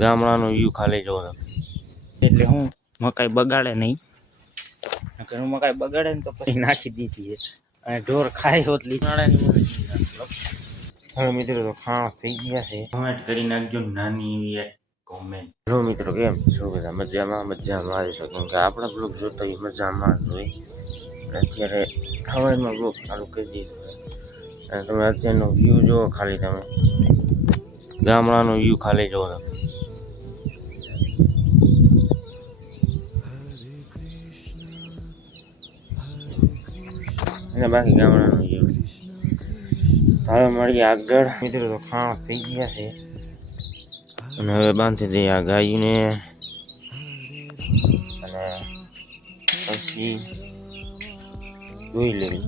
ગામડાનો view ખાલી જોવો તમે. એટલે હું મકાઈ બગાડે નહીં, હું મકાઈ બગાડે ને તો પછી નાખી દીધી છે અને ઢોર ખાય રોટલી ઉનાળાની મને. હવે મિત્રો તો ખાણા થઈ ગયા છે. કોમેન્ટ કરી નાખજો નાની એવી એક કોમેન્ટ. હેલો મિત્રો, કેમ છો બધા? મજામાં આવી શકો, કેમ કે આપણા બ્લોગ જોતા હોય મજામાં જ હોય. અત્યારે હવારમાં બ્લોગ ચાલુ કરી દીધો અને તમે અત્યારનો વ્યૂ જોવો ખાલી, તમે ગામડાનો વ્યૂ ખાલી જોવો તમે. અને બાકી ગામડાનો વ્યૂ. હવે મળીએ આગળ. મિત્રો તો ખાણા થઈ ગયા છે અને હવે બાંધી દઈએ આ ગાયને અને પછી જોઈ લેવી.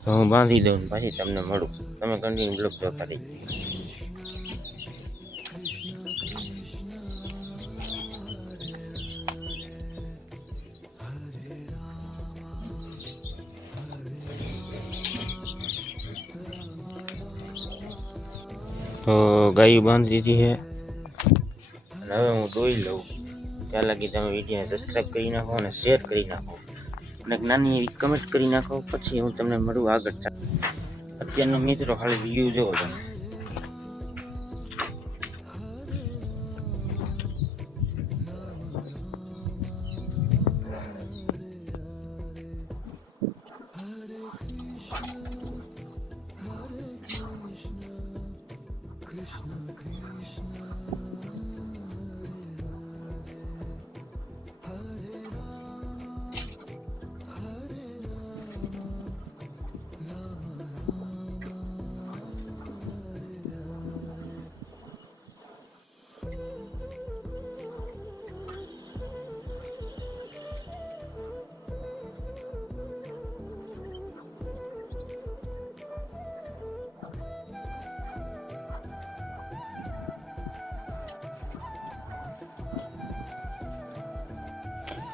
તો હું બાંધી દઉં પછી તમને મળું. તમે કન્ટિન્યુ બ્લોગ જોતા રહીજો. તો ગાયું બાંધી દીધી છે અને હવે હું દોઈ લઉં. ત્યાં લગી તમે વિડીયોને સબસ્ક્રાઈબ કરી નાખો અને શેર કરી નાખો અને નાની એવી કમેન્ટ કરી નાખો. પછી હું તમને મળું આગળ. અત્યારનો મિત્રો ખાલી વ્યૂ જોવો તમે.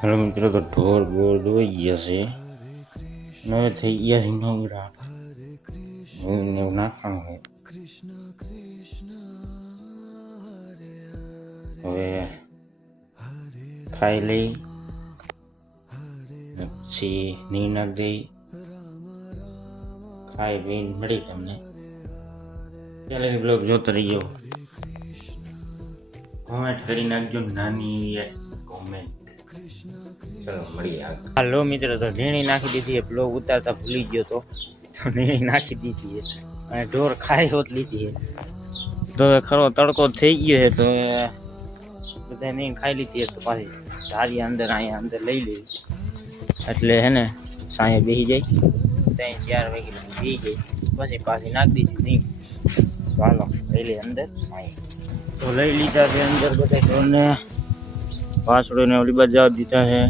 હેલો મિત્રો, તો ઢોર બોર દોઈ ગયા છે. હવે થઈ ગયા છે નવરા. એવું નાખવાનું હોય. હવે ખાઈ લઈ પછી નીર નાખ દઈ. ખાઈ પીને મળી તમને. ત્યાં લગી બ્લોગ જોતો રહીજો. કોમેન્ટ કરી નાખજો નાની એક કોમેન્ટ. ચલો મળીએ. હાલો મિત્રો, તો ઝીણી નાખી દીધી. બ્લોગ ઉતારતા ભૂલી ગયો તો ઝીણી નાખી દીધી અને ઢોર ખાઈ હોત લીધી. તો ખરો તડકો થઈ ગયો છે તો બધા નહીં ખાઈ લીધી. તો પાછી ધારી અંદર અહીંયા અંદર લઈ લેવી એટલે હે ને સાંજે બેસી જાય. 3-4 વાગે બેસી જાય પછી પાછી નાખી દીધી નહીં. તો હાલો લઈ લે અંદર સાંજે. તો લઈ લીધા છે અંદર બધા ઢોરને. વાસળોને ઓલી બાજુ જવા દીધા છે.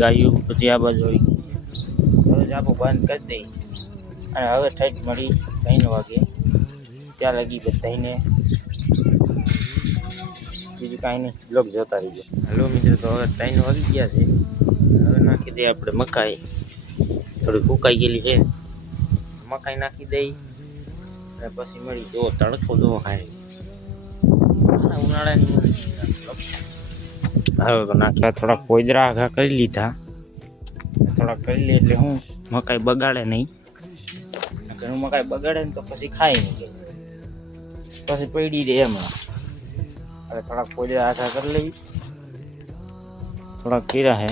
ગાયું બધી આ બાજુ આવી ગઈ. હવે જાપો બંધ કરી દઈ અને હવે ઠેક મળી 3 વાગે. ત્યાં લગી બધાને બીજું કાંઈ નહીં, બ્લોગ જોતા રહીજો. હેલો મિત્રો, તો હવે 3 વાગી ગયા છે. હવે નાખી દઈએ આપણે મકાઈ. થોડી ફૂંકાઈ ગયેલી છે, મકાઈ નાખી દઈ અને પછી મળી. જો તડકો જો ખાય ઉનાળાની. હવે તો નાખ્યા થોડાક પોદરા આઘા કરી લીધા. થોડાક કરી લે એટલે હું મકાઈ બગાડે નહીં. હું મકાઈ બગાડે ને તો પછી ખાય નહીં, પછી પડી રહે એમાં. હવે થોડાક પોદરા આઘા કરી લઈ. થોડાક કીરા હે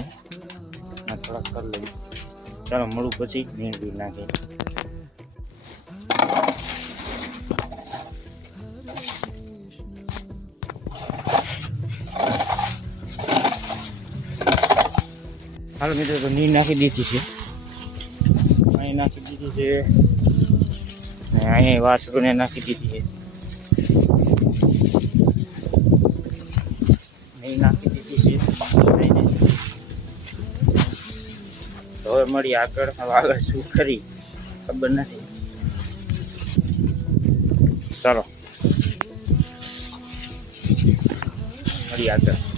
થોડાક કરી લઈ. ચાલો મળું પછી ભીંડી નાખી. હાલો મિત્રો, તો નીર નાખી દીધી છે. અહીં નાખી દીધી છે ને અહીંયા વાસળોને નાખી દીધી છે. અહીં નાખી દીધી છે. તો હવે મળી આગળ. હવે આગળ શું કરી ખબર નથી. ચાલો મળી આગળ.